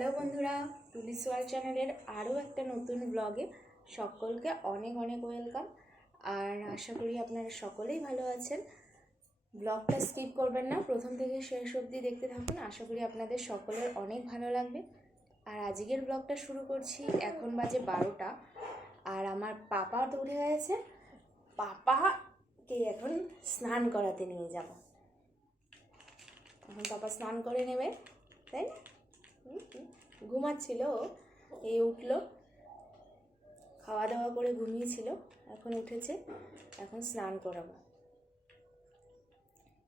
Hello বন্ধুরা, টুলিস world চ্যানেলের আরও একটা নতুন ব্লগে সকলকে অনেক অনেক ওয়েলকাম। আর আশা করি আপনারা সকলেই ভালো আছেন। ব্লগটা স্কিপ করবেন না, প্রথম থেকে শেষ অবধি দেখতে থাকুন। আশা করি আপনাদের সকলের অনেক ভালো লাগবে। আর আজকের ব্লগটা শুরু করছি। এখন বাজে 12টা আর আমার পাপা তো উঠে গেছে। পাপাকে এখন স্নান করাতে নিয়ে যাব। এখন পাপা স্নান করে নেবে, তাই না? ঘুমাচ্ছিল, এই উঠলো, খাওয়া দাওয়া করে ঘুমিয়েছিল, এখন উঠেছে, এখন স্নান করাবো।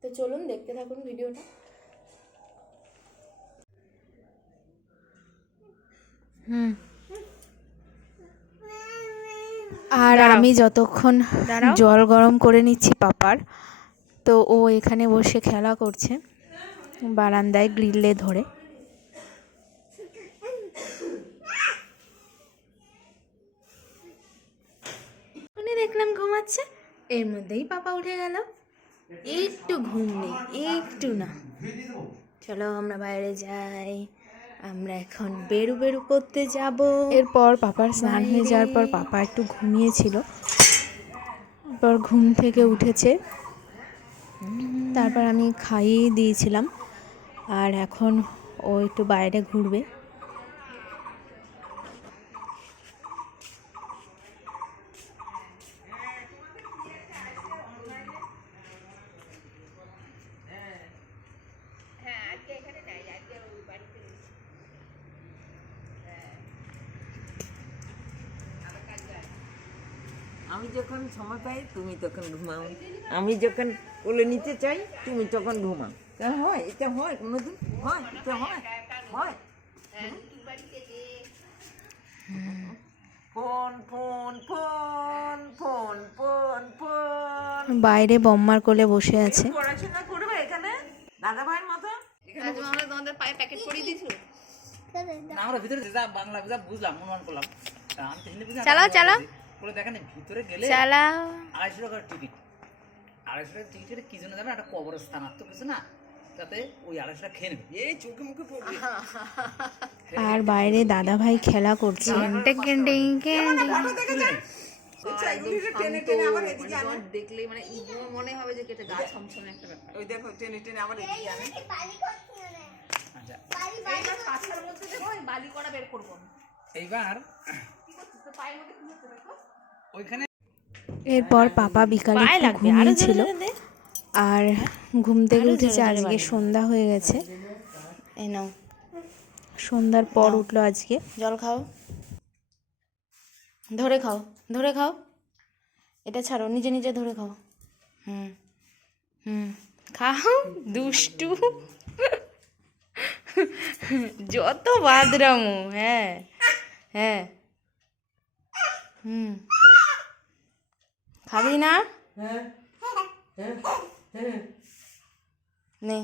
তো চলুন দেখতে থাকুন ভিডিওটা। আর আমি যতক্ষণ জল গরম করে নিচ্ছি পাপার, তো ও এখানে বসে খেলা করছে বারান্দায় গ্রিলে ধরে। দেখলাম ঘুমাচ্ছে, এর মধ্যেই পাপা উঠে গেল। একটু ঘুম নেই, একটু না। চলো আমরা বাইরে যাই, আমরা এখন বেরু বেরু করতে যাব। এরপর পাপার স্নান হয়ে যাওয়ার পর পাপা একটু ঘুমিয়েছিল, তারপর ঘুম থেকে উঠেছে, তারপর আমি খাইয়ে দিয়েছিলাম। আর এখন ও একটু বাইরে ঘুরবে। আমি যখন সময় পাই তুমি তখন ঘুমাও, আমি যখন কোলে নিতে চাই তুমি তখন ঘুমাও। তা হয়? এটা হয়? কোনোদিন হয়? এটা হয়? হয়? Phone phone phone phone phone phone. বাইরে বম্মার কোলে বসে আছে। পড়াশোনা করবে এখানে দাদা ভাইয়ের মতো? আমরা তোমাদের পায়ে প্যাকেট করে দিয়েছো না, আমরা ভিতরে যা বাংলা যা বুঝলাম অনুমান করলাম। চালাও চালাও বলে দেখেন ভিতরে গেলে চালাও। 250 টাকার টিকিট। 250 টাকার টিকিটে কি জন্য যাবে? একটা কবরস্থান আর তো কিছু না, তাতে ওই 250 টাকা খেয়ে নেবে, এই চোখে মুখে পড়বে। আর বাইরে দাদা ভাই খেলা করছে। দেখলেই মানে মনে হবে যে কেটে গা ছমছমে একটা ব্যাপার। ওই দেখো টেনে টেনে আবার এদিকে আনে। আচ্ছা, এইবার পাছার মধ্যে দেখো ওই বালি করা বের করবো এইবার কি করছিস তো পায়ের মধ্যে কি হচ্ছে দেখো ওইখানে এরপর পাপা বিকালে একটু ঘুমিয়েছিল, আর ঘুম থেকে উঠেছে। আজকে সন্ধ্যা হয়ে গেছে, এই নাও সন্ধ্যার পর উঠলো আজকে। জল খাও, ধরে খাও, ধরে খাও, এটা ছাড়ো, নিজে নিজে ধরে খাও। হুম হুম খাও, দুষ্টু যত বাদরামো। হ্যাঁ হ্যাঁ, হুম খাবি না? নে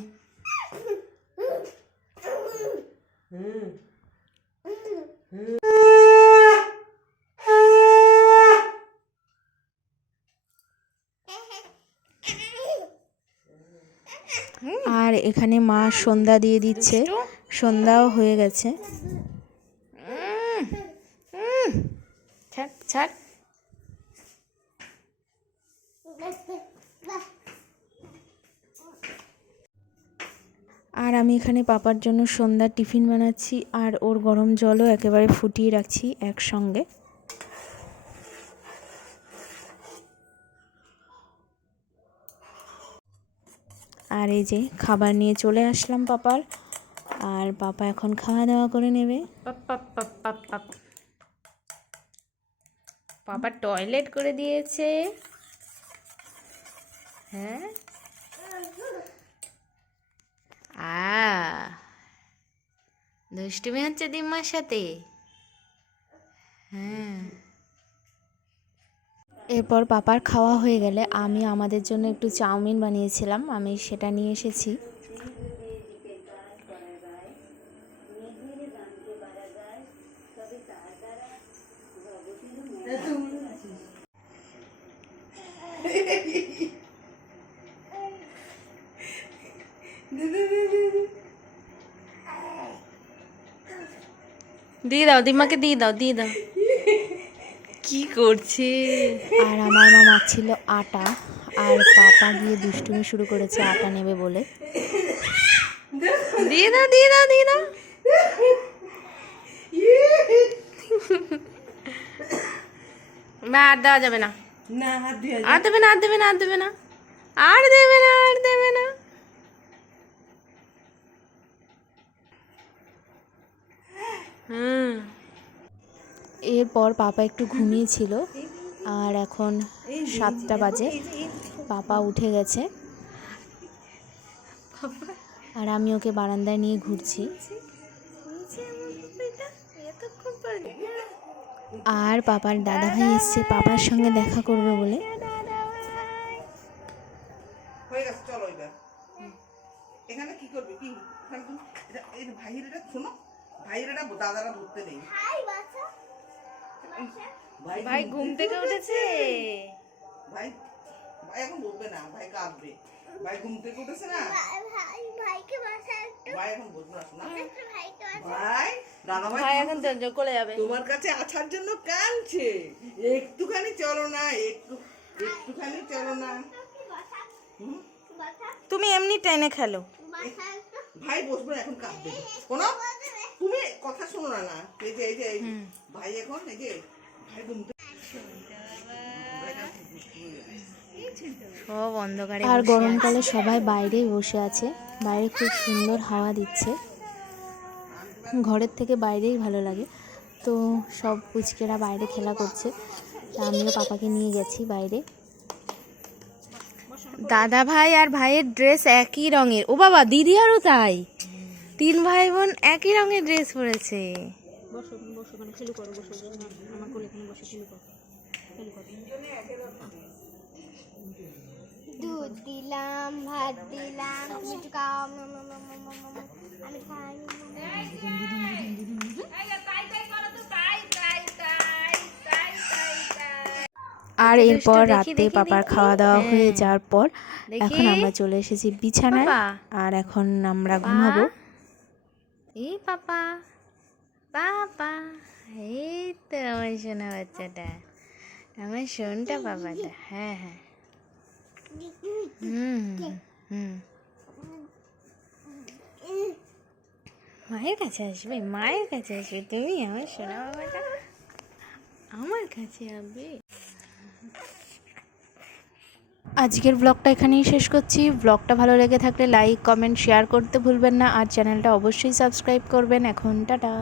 আর এখানে মা সন্ধ্যা দিয়ে দিচ্ছে, সন্ধ্যাও হয়ে গেছে। ছাড় ছাড়। আর আমি এখানে পাপার জন্য সন্ধ্যার টিফিন বানাচ্ছি, আর ওর গরম জলও একেবারে ফুটিয়ে রাখছি একসঙ্গে। আর এই যে খাবার নিয়ে চলে আসলাম পাপার, আর পাপা এখন খাওয়া দাওয়া করে নেবে। পাপা টয়লেট করে দিয়েছে। হ্যাঁ, দুষ্টুমি হচ্ছে দিম্মার সাথে। হ্যাঁ, এরপর পাপার খাওয়া হয়ে গেলে আমি আমাদের জন্য একটু চাউমিন বানিয়েছিলাম, আমি সেটা নিয়ে এসেছি। দিয়ে দাও, দিমাকে দিয়ে দাও, দিয়ে দাও। কি করছে? আর আমার মা মাখছিল আটা, আর পাপা গিয়ে দুষ্টুমি শুরু করেছে আটা নেবে বলে। দিয়ে দাও, দিয়ে দাও, দিয়ে দাও। না, আর দেওয়া যাবে না, না হাত দিয়ে আর দেবে না, আর দেবে না, আর দেবে না, আর দেবে না, আর দেবে না। এরপর পাপা একটু ঘুমিয়েছিল, আর এখন 7টা বাজে, পাপা উঠে গেছে, আর আমি ওকে বারান্দায় নিয়ে ঘুরছি। আর পাপার দাদা ভাই এসছে পাপার সঙ্গে দেখা করবে বলে। হয়ে গেছে, চলো এবার। এখানে কি করবে কি? এখানে তুমি এই ভাইয়ের এটা শোনো, ভাইয়ের এটা দাদারা ধরতে নেই। ভাই ঘুম থেকে উঠেছে। ভাই ভাই এখন বলবে না, ভাই কাঁদবে। ভাই ঘুম থেকে উঠেছে না, ভাই এখন বলবে না, শোনা। ভাই দাদা ভাই ভাই এখন কোলে যাবে। তোমার কাছে আসার জন্য কাঁদছে। একটুখানি চলো না, একটুখানি চলো না। তুমি এমনি টেনে খেলো। ভাই বসবে না, এখন কাঁদবে। শোনো, তুমি কথা শোনো না। না এই যে ভাই এখন এই যে ভাই ঘুম থেকে সব অন্ধকারে। আর গরমকালে সবাই বাইরেই বসে আছে, বাইরে খুব সুন্দর হাওয়া দিচ্ছে, ঘরের থেকে বাইরেই ভালো লাগে। তো সব পুচকেরা বাইরে খেলা করছে, তা আমিও পাপাকে নিয়ে গেছি বাইরে। দাদা ভাই আর ভাইয়ের ড্রেস একই রঙের। ও বাবা, দিদি আরও তাই, 3 ভাই বোন একই রঙের ড্রেস পরেছে। দুধ দিলাম, ভাত দিলাম, তুমি একটু খাও, আমি খাই। আর এরপর রাতে পাপার খাওয়া দাওয়া হয়ে যাওয়ার পর এখন আমরা চলে এসেছি বিছানায়, আর এখন আমরা ঘুমাবো। এই পাপা, পাপা, এই তো আমার সোনা বাচ্চাটা, আমার সোনটা পাপাটা। হ্যাঁ হ্যাঁ, মায়ের কাছে আসবে, মায়ের কাছে আসবে তুমি, আমার সোনা বাবাটা আমার কাছে আসবে। আজকের ব্লগটা এখানেই শেষ করছি। ব্লগটা ভালো লেগে থাকলে লাইক, কমেন্ট, শেয়ার করতে ভুলবেন না, আর চ্যানেলটা অবশ্যই সাবস্ক্রাইব করবেন। এখন টাটা।